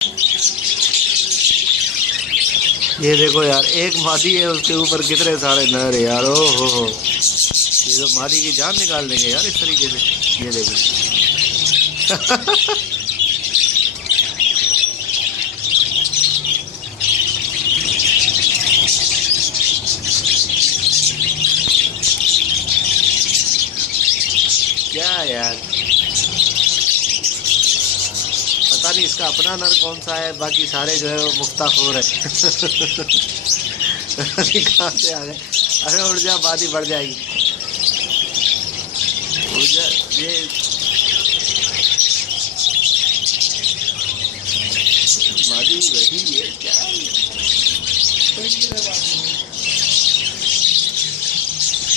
ये देखो यार, एक मादी है, उसके ऊपर कितने सारे नर है यार। ओ हो, ये तो मादी की जान निकाल देंगे यार इस तरीके से। ये देखो। क्या यार, पता नहीं इसका अपना नर कौन सा है, बाकी सारे जो है वो मुफ्ताखोर है। कहाँ से आ गए। अरे उड़ जा, बादी बढ़ जाएगी। उड़ जा। ये बादी बैठी है क्या।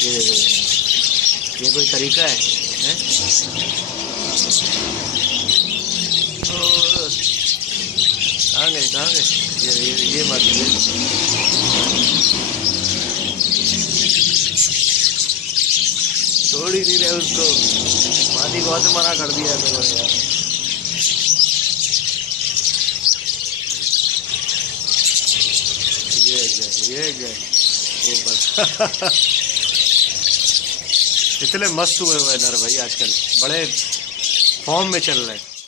ये देखो, ये कोई तरीका है, हैं? ओ, कहाँ गए, कहाँ गए। ये बादी है। छोड़ ही नहीं रहे उसको। मादी को से मना कर दिया तो यार। ये गए वो बस। इतने मस्त हुए हुए नर भाई आजकल, बड़े फॉर्म में चल रहे हैं।